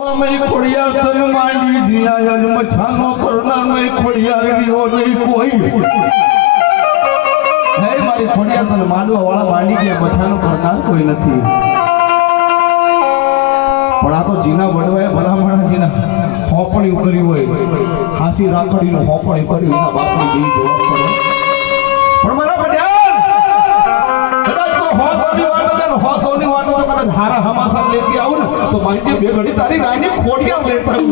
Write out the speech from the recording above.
मैं खोड़िया तन मांडी दिया यार मछानो करना मैं खोड़िया रियो नहीं कोई है मारी खोड़िया तन मानवा वाला मांडी दिया मछानो करना कोई नहीं पड़ा तो जीना बड़वाए भला माणा जीना होपड़ी करी होय हासी राखड़ी नो होपड़ी करी ना बापनी दी जवाब पड़े पण मारा बड्यान कदाच तो होतोनी वाटो ने होतोनी वाटो तो कदाच हारा हमासा लेके आऊ ना तो मांडी बे घड़ी तारी रानी खोड़िया लेता हूं